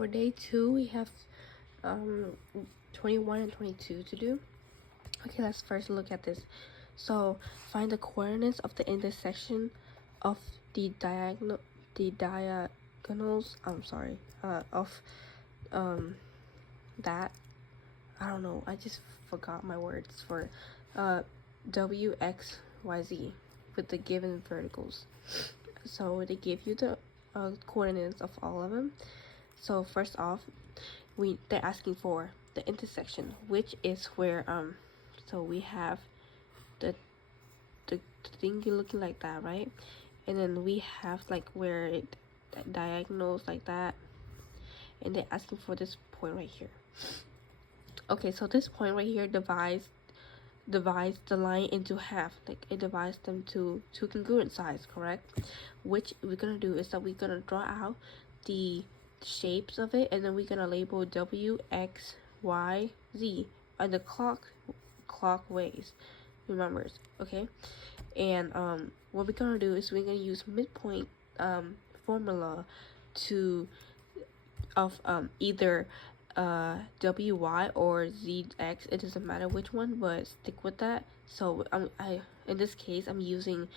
for day 2 we have 21 and 22 to do. Okay, let's first look at this. So find the coordinates of the intersection of the diagonals of that, I don't know, I just forgot my words for w, x, y, z with the given verticals. So they give you the coordinates of all of them. So first off, they're asking for the intersection, which is where so we have the thing looking like that, right? And then we have like where it diagonals like that, and they're asking for this point right here. Okay, so this point right here divides the line into half, like it divides them to two congruent sides, correct? Which we're gonna do is that we're gonna draw out the shapes of it, and then we're gonna label w, x, y, z and the clockways, remembers, okay? And what we're gonna do is we're gonna use midpoint formula of either wy or zx. It doesn't matter which one, but stick with that. So in this case I'm using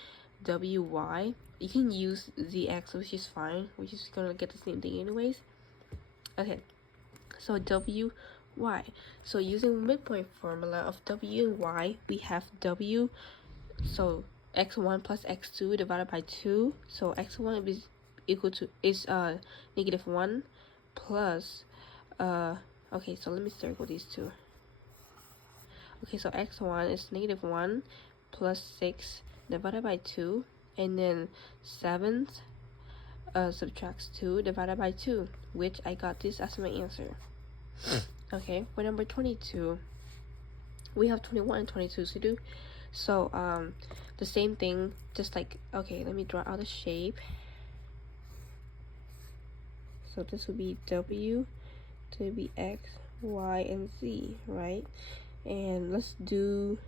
wy. You can use zx, which is fine, we're just gonna get the same thing anyways. Okay, so wy. So using midpoint formula of w and y, we have w, so x1 plus x2 divided by 2. So x1 is equal to -1 plus okay, so let me circle these two. Okay, so x1 is -1 plus 6 divided by 2, and then 7 subtracts 2 divided by 2, which I got this as my answer. Okay, for number 22, we have 21 and 22 to do. So the same thing, just like, okay, let me draw out a shape. So this would be w, to be x, y, and z, right? And let's do,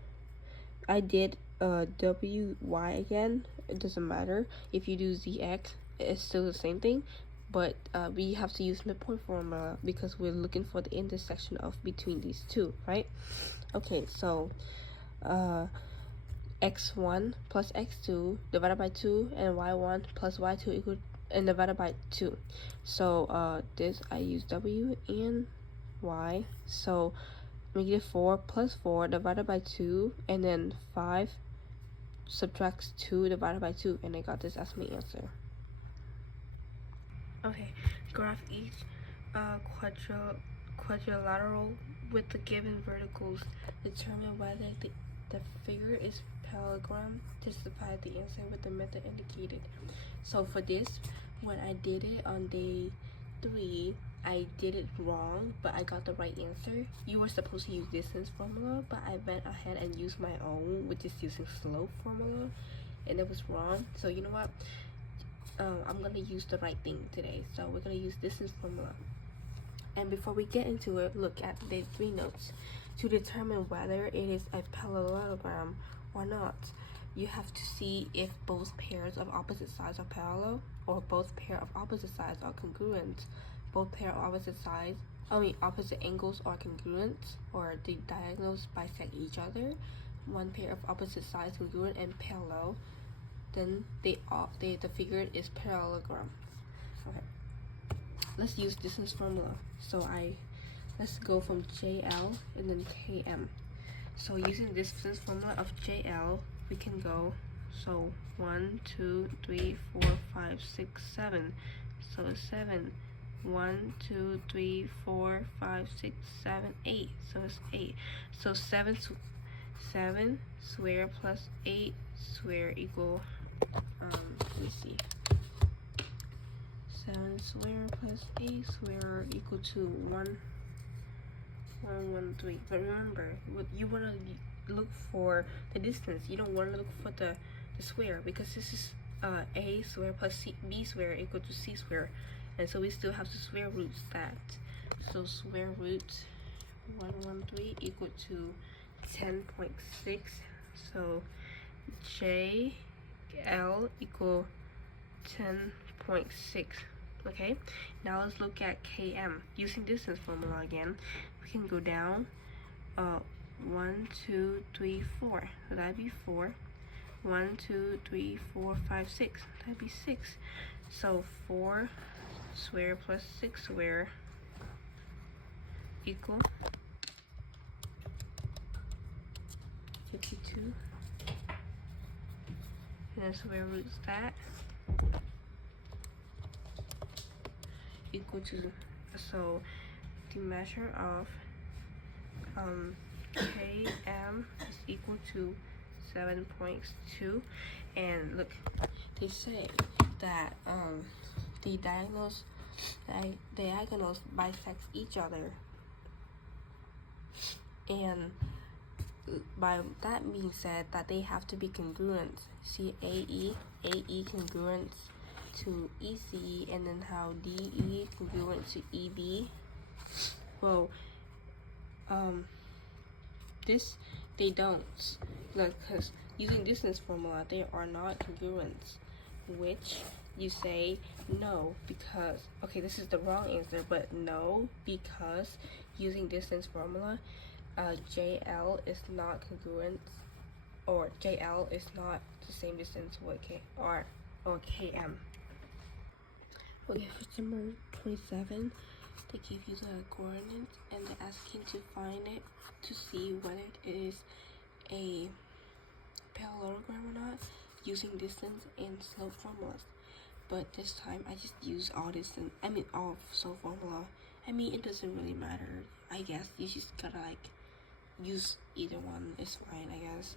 I did wy again. It doesn't matter if you do zx, it's still the same thing, but we have to use midpoint formula because we're looking for the intersection of between these two, right? Okay, so x1 plus x2 divided by 2, and y1 plus y2 equal and divided by 2. So this, I use w and y. So -4 plus 4 divided by 2, and then 5 subtracts 2 divided by 2, and I got this as my answer. Okay, graph each quadrilateral with the given verticals. Determine whether the figure is parallelogram. Justify the answer with the method indicated. So for this, when I did it on day 3, I did it wrong, but I got the right answer. You were supposed to use distance formula, but I went ahead and used my own, which is using slope formula, and it was wrong. So you know what? I'm gonna use the right thing today. So we're gonna use distance formula. And before we get into it, look at day 3 notes. To determine whether it is a parallelogram or not, you have to see if both pairs of opposite sides are parallel, or both pair of opposite sides are congruent. Both pair of opposite angles are congruent, or the diagonals bisect each other. One pair of opposite sides congruent and parallel, then the figure is parallelogram. Okay, let's use distance formula. So let's go from JL and then KM. So using distance formula of JL, we can go, so 1, 2, 3, 4, 5, 6, 7. So 7. 1, 2, 3, 4, 5, 6, 7, 8. So it's 8. So 7 square plus 8 square equal, let me see, 7 square plus 8 square equal to 113. But remember, you want to look for the distance. You don't want to look for the square, because this is a square plus b square equal to c square, and so we still have to square root that. So square root 113 equal to 10.6. So JL equal 10.6 Okay, now let's look at km. Using distance formula again, we can go down 1, 2, 3, 4. So that'd be 4. 1, 2, 3, 4, 5, 6. That'd be 6. So 4 square plus 6 square equal 52. And then square roots that equal to, so the measure of km is equal to 7.2. And look, they say that the diagonals bisect each other, and by that being said that they have to be congruent. See AE congruent to EC, and then how DE congruent to EB. Well, this they don't. Look, because using distance formula, they are not congruent, which you say no because, okay, this is the wrong answer, but no, because using distance formula, JL is not congruent, or JL is not the same distance with KR or KM. Okay, for number 27, they give you the coordinates and they're asking to find it to see whether it is a parallelogram or not using distance and slope formulas. But this time I just use all slope formula. I mean, it doesn't really matter. I guess you just gotta use either one, is fine, I guess.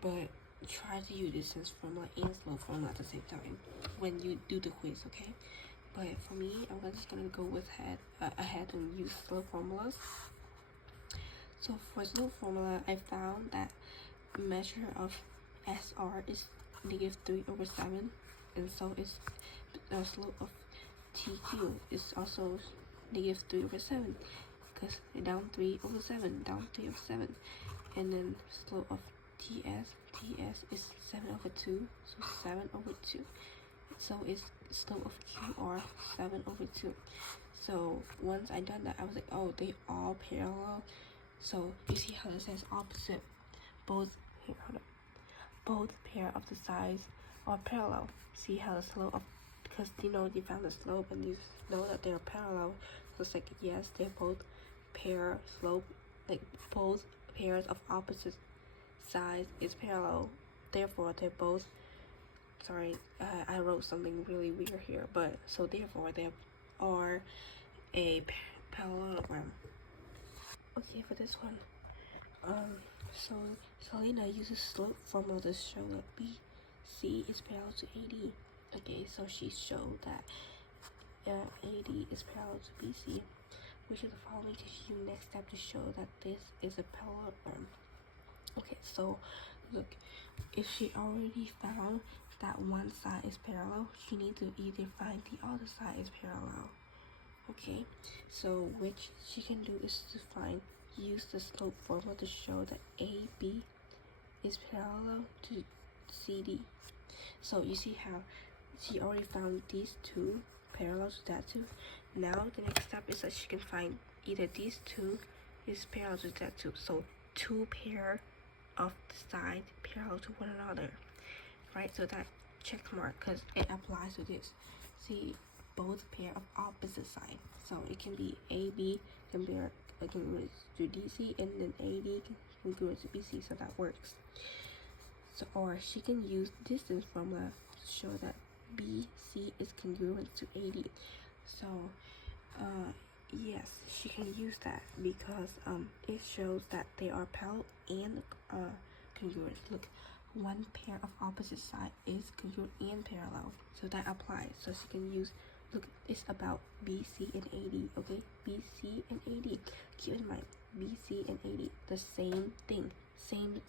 But try to use distance formula and slope formula at the same time when you do the quiz, okay? But for me, I'm just gonna go with ahead and use slope formulas. So for slope formula, I found that measure of SR is -3/7, and so is the slope of TQ is also -3/7, because down 3/7, down 3/7, and then slope of TS is 7/2, so 7/2. So is slope of QR 7/2. So once I done that, I was like, oh, they all parallel. So you see how it says opposite, both pair of the sides are parallel. See how the slope of, because you found the slope and you know that they're parallel. So it's like, yes, they're both pair slope, like both pairs of opposite sides is parallel. Therefore, they're both, sorry, I wrote something really weird here, but so therefore they are a parallelogram. Okay, for this one, so Selena uses slope formula to show that BC is parallel to AD. Okay, so she showed that AD is parallel to BC, which is the following to you next step to show that this is a parallelogram. Okay, so look, if she already found that one side is parallel, she needs to either find the other side is parallel. Okay, so which she can do is to use the slope formula to show that AB is parallel to CD. So you see how she already found these two parallel to that two. Now the next step is that she can find either these two is parallel to that two. So two pair of the side parallel to one another, right? So that check mark, because it applies to this. See, both pair of opposite side. So it can be AB can be congruent to DC, and then AD can congruent to BC. So that works. So, or she can use distance formula to show that BC is congruent to AD. So, yes, she can use that because it shows that they are parallel and congruent. Look, one pair of opposite side is congruent and parallel, so that applies. So she can use, look, it's about BC and AD, okay? BC and AD. Keep in mind, BC and AD, the same thing, same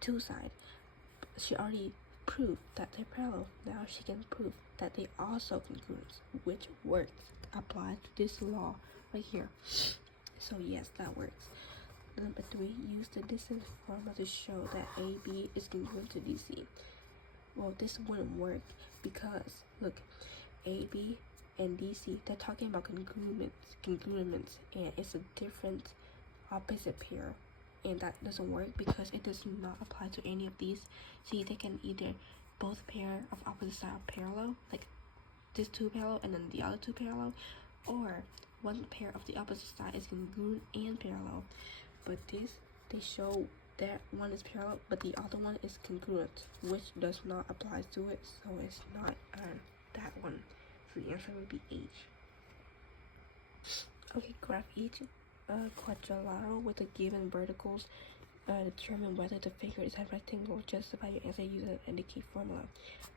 two sides. She already proved that they're parallel. Now she can prove that they also congruent, which works. Apply to this law right here. So yes, that works. Number 3, use the distance formula to show that AB is congruent to DC. Well, this wouldn't work because, look, AB and DC, they're talking about congruence, and it's a different opposite pair, and that doesn't work because it does not apply to any of these. See, they can either both pair of opposite side are parallel, like this two parallel and then the other two parallel, or one pair of the opposite side is congruent and parallel. But this, they show that one is parallel but the other one is congruent, which does not apply to it, so it's not that one. So the answer would be H. Okay, graph each quadrilateral with the given verticals. Determine whether the figure is a rectangle. Justify your answer using an indicate formula.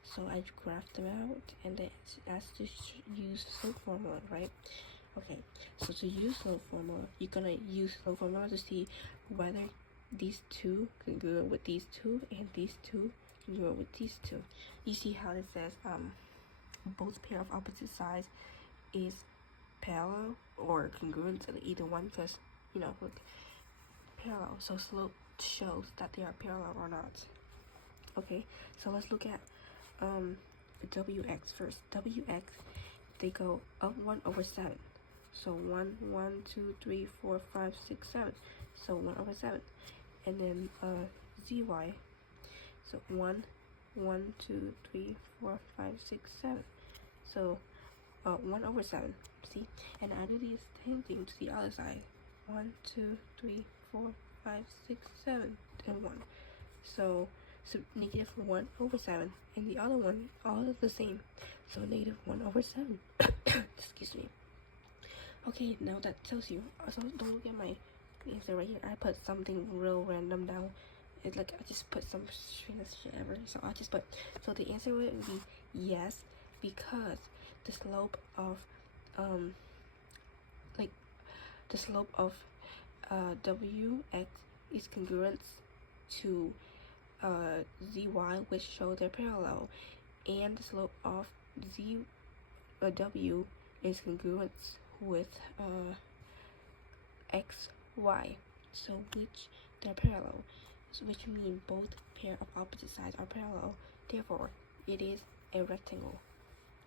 So I graphed them out, and then asked to use slope formula, right? Okay, so to use slope formula, you're gonna use slope formula to see whether these two congruent with these two and these two congruent with these two. You see how it says both pair of opposite sides is parallel or congruent to either one, because look, parallel, so slope shows that they are parallel or not. Okay, so let's look at wx first. Wx, they go up 1/7, so 1 1 2 3 4 5 6 7, so 1/7. And then zy, so 1 1 2 3 4 5 6 7, so 1/7. See, and I do the same thing to the other side. 1 2 3 4 5 6 7 and 1, so negative 1/7, and the other one all is the same, so negative 1/7. Excuse me. Okay, now that tells you. Also, don't look at my answer right here. I put something real random down. It's like I just put some strangest shit ever. So I just put, so the answer would be yes, because the slope of wx is congruent to zy, which show they're parallel, and the slope of w is congruent with xy, so which they're parallel, so which means both pair of opposite sides are parallel, therefore it is a rectangle.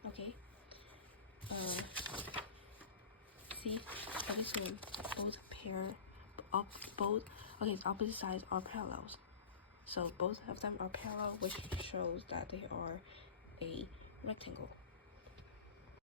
Okay, see, for this one, opposite sides are parallels, so both of them are parallel, which shows that they are a rectangle.